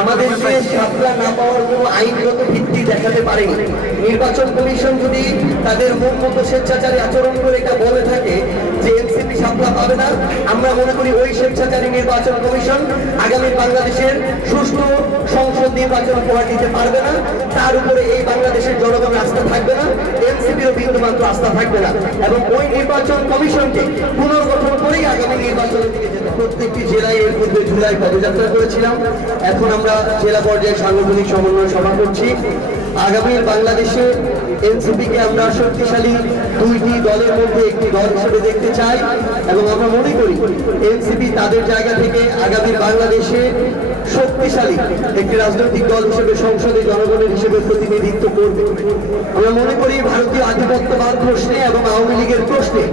আমাদের সাপলা না পাওয়ার কোনো আইনগত ভিত্তি দেখাতে পারেনি নির্বাচন কমিশন যদি তাদের মুখ মতো স্বেচ্ছাচারী আচরণ করে এটা বলে থাকে যে এনসিপি সাপলা পাবে না, আমরা মনে করি ওই স্বেচ্ছাচারী নির্বাচন কমিশন আগামী বাংলাদেশের সুষ্ঠু সংসদ নির্বাচন উপহার দিতে পারবে না। তার উপরে এই বাংলাদেশের জনগণের আস্থা থাকবে না, এনসিপিরও বিন্দুমাত্র আস্থা থাকবে না। এবং ওই নির্বাচন কমিশনকে পুনর্গঠন করেই আগামী নির্বাচনের দিকে প্রত্যেকটি জেলায় এর পূর্বে জুলাই পদযাত্রা করেছিলাম। এখন আমরা জেলা পর্যায়ে সাংগঠনিক সমন্বয় সভা করছি। আগামী বাংলাদেশে এনসিপিকে আমরা শক্তিশালী দুইটি দলের মধ্যে একটি দল হিসেবে দেখতে চাই এবং আমরা মনে করি এনসিপি তাদের জায়গা থেকে আগামী বাংলাদেশে শক্তিশালী একটি রাজনৈতিক দল হিসেবে সংসদে জনগণের হিসেবে প্রতিনিধিত্ব করবে। আমরা মনে করি ভারতীয় আধিপত্যবাদ প্রশ্নে এবং আওয়ামী লীগের প্রশ্নে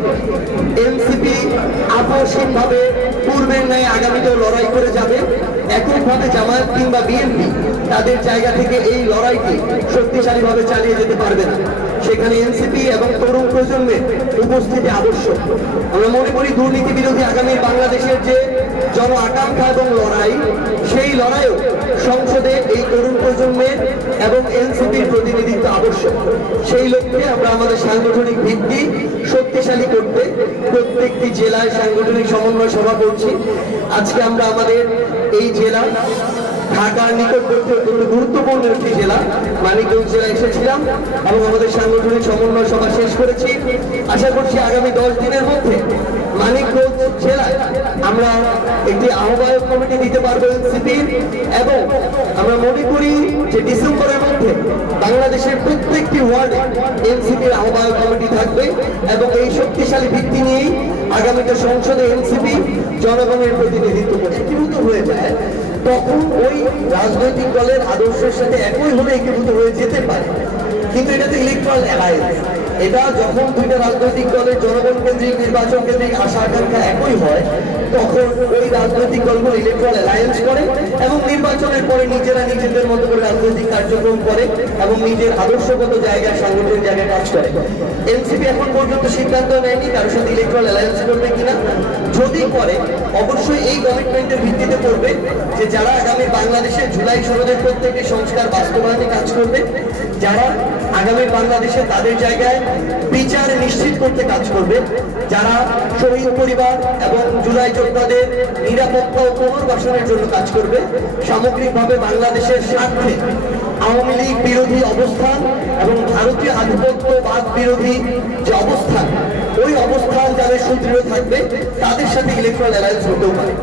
এনসিপি আপসহীনভাবে পূর্বের ন্যায় আগামীতেও লড়াই করে যাবে। এককভাবে জামায়াত কিংবা বিএনপি তাদের জায়গা থেকে এই লড়াইকে শক্তিশালীভাবে চালিয়ে যেতে পারবে না। সেখানে এনসিপি এবং তরুণ প্রজন্মের উপস্থিতি আবশ্যক। আমরা মনে করি দুর্নীতি বিরোধী আগামীর বাংলাদেশের যে জন আকাঙ্ক্ষা এবং লড়াই, সেই লড়াইও সংসদে এই তরুণ প্রজন্মের এবং এনসিপির প্রতিনিধিত্ব আবশ্যক। সেই লক্ষ্যে আমরা আমাদের সাংগঠনিক ভিত্তি শক্তিশালী করতে প্রত্যেকটি জেলায় সাংগঠনিক সমন্বয় সভা করছি। আজকে আমরা আমাদের এই জেলা, ঢাকার নিকটবর্তী অত্যন্ত গুরুত্বপূর্ণ একটি জেলা, মানিকগঞ্জ জেলা এসেছিলাম এবং আমাদের সাংগঠনিক সমন্বয় সভা শেষ করেছি। আশা করছি আগামী দশ দিনের মধ্যে মানিকগঞ্জ জেলায় আমরা একটি আহ্বায়ক কমিটি দিতে পারব এনসিপির এবং আমরা মনে করি যে ডিসেম্বরের মধ্যে বাংলাদেশের প্রত্যেকটি ওয়ার্ডে এনসিপির আহ্বায়ক কমিটি থাকবে এবং এই শক্তিশালী ভিত্তি নিয়েই আগামীতে সংসদে এনসিপি জনগণের প্রতিনিধিত্ব করে একীভূত হয়ে যায়, তখন ওই রাজনৈতিক দলের আদর্শের সাথে একই হলে একীভূত হয়ে যেতে পারে। কিন্তু এটা তো ইলেকট্রাল অ্যালায়েন্স এটা যখন দুইটা রাজনৈতিক দলের জনগণ কেন্দ্রিক নির্বাচন কেন্দ্রিক আশা আকাঙ্ক্ষা একই হয়, তখন ওই রাজনৈতিক দলগুলো ইলেকট্রাল অ্যালায়েন্স করে এবং নির্বাচনের পরে নিজেরা নিজেদের মতো করে রাজনৈতিক কার্যক্রম করে এবং নিজের আদর্শগত জায়গায়, সাংগঠনিক জায়গায় কাজ করে। এনসিপি এখন পর্যন্ত সিদ্ধান্ত নেয়নি কারোর সাথে ইলেকট্রাল অ্যালায়েন্স করবে কিনা। যদি করে, অবশ্যই এই কমিটমেন্টের ভিত্তিতে করবে যে যারা আগামী বাংলাদেশে জুলাই সনদের প্রত্যেকটি সংস্কার বাস্তবায়নে কাজ করবে যারা আগামী বাংলাদেশে তাদের জায়গায় বিচার নিশ্চিত করতে কাজ করবে, যারা শহীদ পরিবার এবং জুলাই যোদ্ধাদের নিরাপত্তা ও পুনর্বাসনের জন্য কাজ করবে, সামগ্রিকভাবে বাংলাদেশের স্বার্থে আওয়ামী লীগ বিরোধী অবস্থান এবং ভারতীয় আধিপত্যবাদ বিরোধী যে অবস্থান, ওই অবস্থান যাদের সুদৃঢ় থাকবে, তাদের সাথে ইলেকট্রাল অ্যালায়েন্স হতেও পারে।